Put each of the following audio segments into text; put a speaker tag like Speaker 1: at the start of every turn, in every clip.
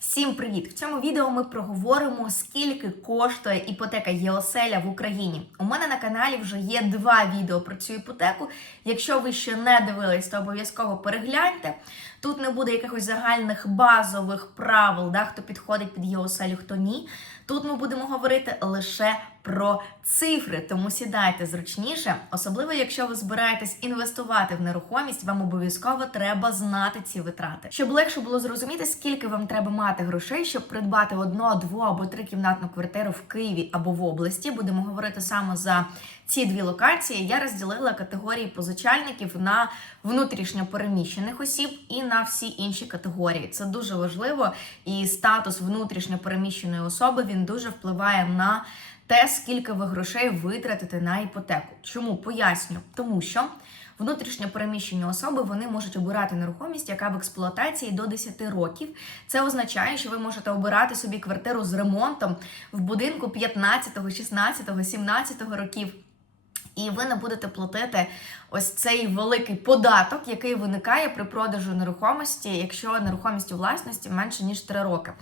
Speaker 1: Всім привіт! В цьому відео ми проговоримо, скільки коштує іпотека ЄОСЕЛЯ в Україні. У мене на каналі вже є два відео про цю іпотеку. Якщо ви ще не дивились, то обов'язково перегляньте. Тут не буде якихось загальних базових правил, да, хто підходить під ЄОСЕЛю, хто ні. Тут ми будемо говорити лише про цифри, тому сідайте зручніше, особливо якщо ви збираєтесь інвестувати в нерухомість, вам обов'язково треба знати ці витрати, щоб легше було зрозуміти, скільки вам треба мати грошей, щоб придбати одну, дву або три кімнатну квартиру в Києві або в області. Будемо говорити саме за ці дві локації. Я розділила категорії позичальників на внутрішньо переміщених осіб і на всі інші категорії. Це дуже важливо, і статус внутрішньо переміщеної особи він дуже впливає на те, скільки ви грошей витратите на іпотеку. Чому поясню? Тому що внутрішньо переміщені особи вони можуть обирати нерухомість, яка в експлуатації до 10 років. Це означає, що ви можете обирати собі квартиру з ремонтом в будинку 15, 16, 17 років. І ви не будете платити ось цей великий податок, який виникає при продажу нерухомості, якщо нерухомість у власності менше ніж 3 роки.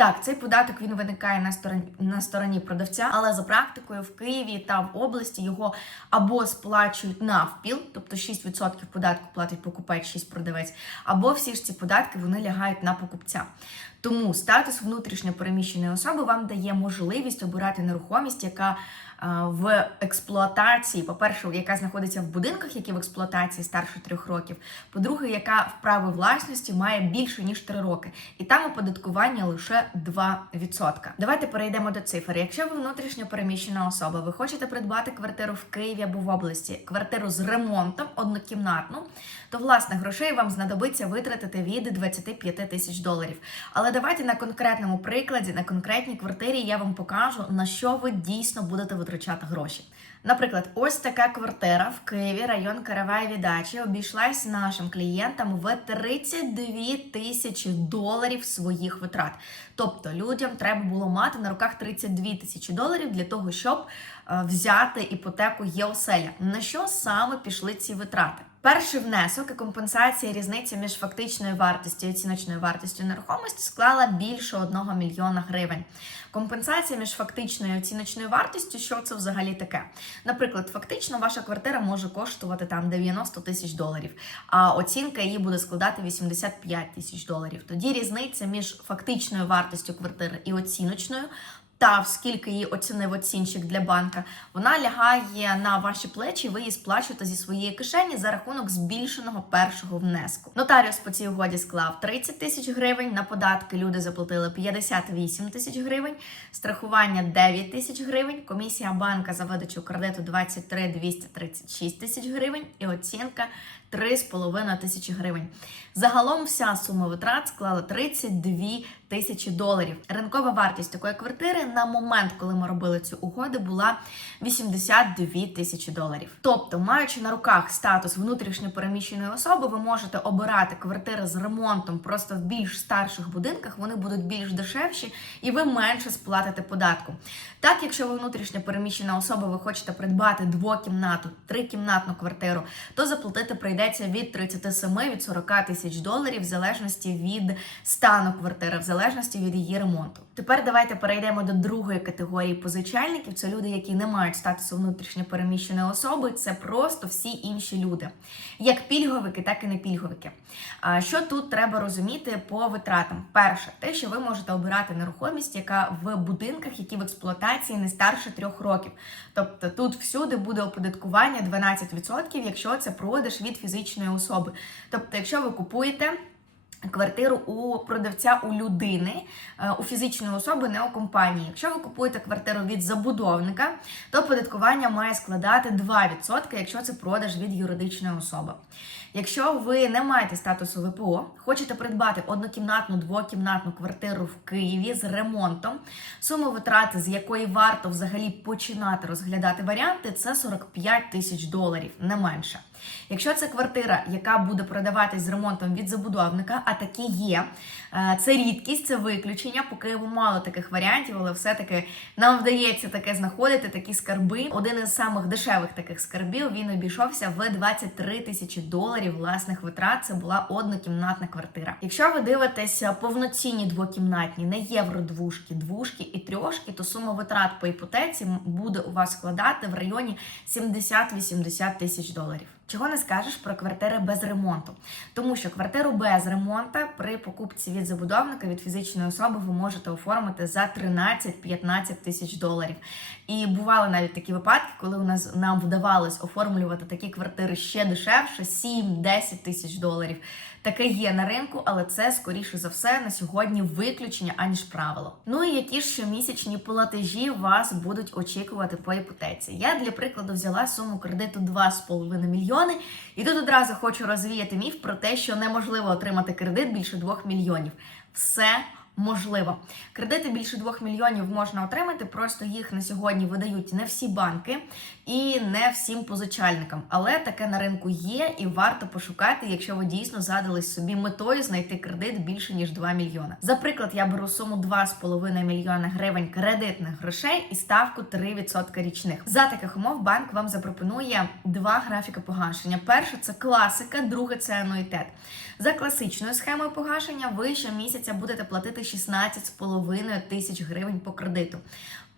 Speaker 1: Так, цей податок він виникає на стороні на стороні продавця, але за практикою в Києві та в області його або сплачують навпіл, тобто 6% податку платить покупець, 6 продавець, або всі ж ці податки вони лягають на покупця. Тому статус внутрішньо переміщеної особи вам дає можливість обирати нерухомість, яка в експлуатації, по-перше, яка знаходиться в будинках, які в експлуатації старше трьох років. По-друге, яка в праві власності має більше ніж три роки, і там оподаткування лише 2%. Давайте перейдемо до цифр. Якщо ви внутрішньо переміщена особа, ви хочете придбати квартиру в Києві або в області, квартиру з ремонтом однокімнатну, то власне грошей вам знадобиться витратити від 25 тисяч доларів. Але давайте на конкретному прикладі, на конкретній квартирі я вам покажу на що ви дійсно будете витрачати гроші. Наприклад, ось така квартира в Києві, район Караваєві дачі, обійшлась нашим клієнтам в 32 тисячі доларів своїх витрат. Тобто людям треба було мати на руках 32 тисячі доларів для того, щоб е, взяти іпотеку ЄОСЕЛЯ. На що саме пішли ці витрати? Перший внесок і компенсація різниці між фактичною вартістю і оціночною вартістю нерухомості склала більше 1 мільйона гривень. Компенсація між фактичною і оціночною вартістю, що це взагалі таке? Наприклад, фактично ваша квартира може коштувати там 90 тисяч доларів, а оцінка її буде складати 85 тисяч доларів. Тоді різниця між фактичною вартістю квартири і оціночною. Та скільки її оцінив оцінщик для банка, вона лягає на ваші плечі, ви її сплачуєте зі своєї кишені за рахунок збільшеного першого внеску. Нотаріус по цій угоді склав 30 тисяч гривень. На податки люди заплатили 58 тисяч гривень, страхування 9 тисяч гривень, комісія банка за видачу кредиту 23 236 тисяч гривень і оцінка 3,5 тисячі гривень. Загалом вся сума витрат склала 32 тисячі доларів. Ринкова вартість такої квартири на момент, коли ми робили цю угоду, була 82 тисячі доларів. Тобто, маючи на руках статус внутрішньо переміщеної особи, ви можете обирати квартири з ремонтом просто в більш старших будинках, вони будуть більш дешевші, і ви менше сплатите податку. Так, якщо ви внутрішньо переміщена особа, ви хочете придбати двокімнату, трикімнатну квартиру, то заплатити прийдеться від 37 від 40 тисяч доларів в залежності від стану квартири, в залежності від її ремонту. Тепер давайте перейдемо до другої категорії позичальників. Це люди, які не мають статусу внутрішньо переміщеної особи. Це просто всі інші люди, як пільговики, так і не пільговики. А що тут треба розуміти по витратам? Перше, те, що ви можете обирати нерухомість, яка в будинках, які в експлуатації не старше трьох років. Тобто тут всюди буде оподаткування 12%, якщо це продаж від фізичної особи. Тобто, якщо ви купуєте. Квартиру у продавця у людини, е, у фізичної особи, не у компанії. Якщо ви купуєте квартиру від забудовника, то оподаткування має складати 2%, якщо це продаж від юридичної особи. Якщо ви не маєте статусу ВПО, хочете придбати однокімнатну, двокімнатну квартиру в Києві з ремонтом, сума витрати, з якої варто взагалі починати розглядати варіанти, це 45 тисяч доларів, не менше. Якщо це квартира, яка буде продаватись з ремонтом від забудовника, а такі є, е, це рідкість, це виключення. Поки мало таких варіантів, але все-таки нам вдається таке знаходити, такі скарби. Один із самих дешевих таких скарбів він обійшовся в 23 тисячі доларів власних витрат. Це була однокімнатна квартира. Якщо ви дивитеся повноцінні двокімнатні, не євродвушки, двушки і трьошки, то сума витрат по іпотеці буде у вас складати в районі 70-80 тисяч доларів. Чого не скажеш про квартири без ремонту? Тому що квартиру без ремонту при покупці від забудовника від фізичної особи ви можете оформити за 13-15 тисяч доларів. І бували навіть такі випадки, коли у нас нам вдавалось оформлювати такі квартири ще дешевше 7-10 тисяч доларів. Таке є на ринку, але це скоріше за все на сьогодні виключення аніж правило. Ну і які ж щомісячні платежі вас будуть очікувати по іпотеці? Я для прикладу взяла суму кредиту 2,5 мільйони, і тут одразу хочу розвіяти міф про те, що неможливо отримати кредит більше 2 мільйонів. Все можливо. Кредити більше 2 мільйонів можна отримати, просто їх на сьогодні видають не всі банки і не всім позичальникам. Але таке на ринку є, і варто пошукати, якщо ви дійсно задались собі метою знайти кредит більше ніж 2 мільйона. За приклад, я беру суму 2,5 мільйона гривень кредитних грошей і ставку 3% річних. За таких умов банк вам запропонує два графіки погашення. Перше це класика, друге це ануїтет. За класичною схемою погашення ви щомісяця будете платити 16,5 тисяч гривень по кредиту.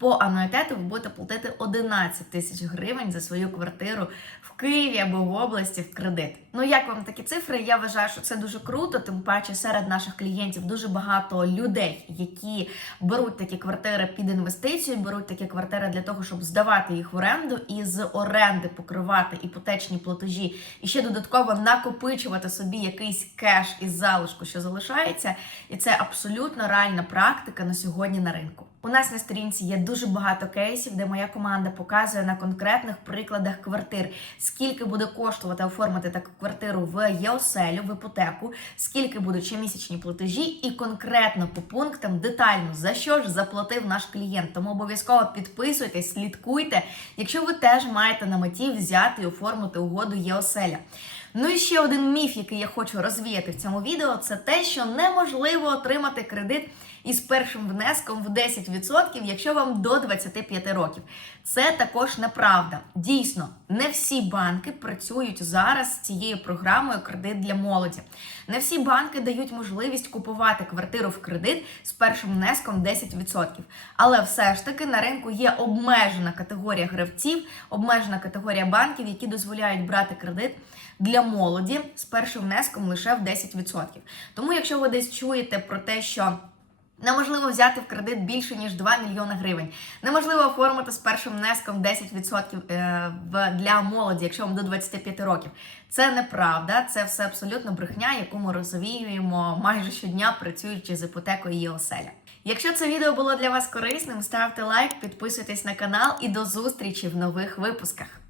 Speaker 1: По ануїтету ви будете платити 11 тисяч гривень за свою квартиру в Києві або в області в кредит. Ну як вам такі цифри? Я вважаю, що це дуже круто. Тим паче серед наших клієнтів дуже багато людей, які беруть такі квартири під інвестицію, беруть такі квартири для того, щоб здавати їх в оренду і з оренди покривати іпотечні платежі і ще додатково накопичувати собі якийсь кеш із залишку, що залишається, і це абсолютно реальна практика на сьогодні на ринку. У нас на сторінці є дуже багато кейсів, де моя команда показує на конкретних прикладах квартир, скільки буде коштувати оформити таку квартиру в ЄОСЕЛю, в іпотеку, скільки будуть щомісячні платежі, і конкретно по пунктам детально за що ж заплатив наш клієнт. Тому обов'язково підписуйтесь, слідкуйте, якщо ви теж маєте на меті взяти і оформити угоду ЄОСЕЛя. Ну і ще один міф, який я хочу розвіяти в цьому відео, це те, що неможливо отримати кредит із першим внеском в 10%, якщо вам до 25 років. Це також неправда. Дійсно, не всі банки працюють зараз з цією програмою кредит для молоді. Не всі банки дають можливість купувати квартиру в кредит з першим внеском 10%. Але все ж таки на ринку є обмежена категорія гравців, обмежена категорія банків, які дозволяють брати кредит для молоді з першим внеском лише в 10%. Тому, якщо ви десь чуєте про те, що Неможливо взяти в кредит більше ніж 2 мільйони гривень. Неможливо оформити з першим внеском 10% е, для молоді, якщо вам до 25 років. Це неправда, це все абсолютно брехня, яку ми розвіюємо майже щодня, працюючи з іпотекою ЄОСЕЛЯ. Якщо це відео було для вас корисним, ставте лайк, підписуйтесь на канал і до зустрічі в нових випусках.